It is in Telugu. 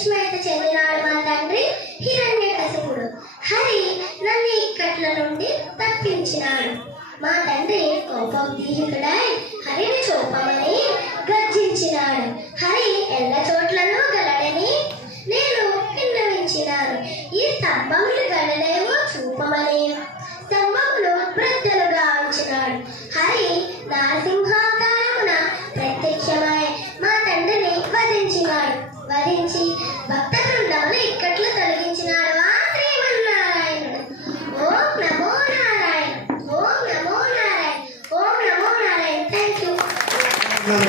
విస్మయత చెందినాడు మా తండ్రి హిరణ్యకశిపుడు. హరి నన్ను ఇక్కట్ల నుండి తప్పించినాడు. మా తండ్రి కోపోద్దీపకుడై హరిని చూపమని గర్జించినాడు. హరి ఎల్ల చోట్లను గలడని నేను విన్నవించినాను. ఈ స్తంభములు గలడేమో చూపమని స్తంభములు వృద్ధలుగా ఉంచినాడు. హరి నరసింహాకారమున ప్రత్యక్షమై మా తండ్రిని వధించినాడు. వధించి భక్త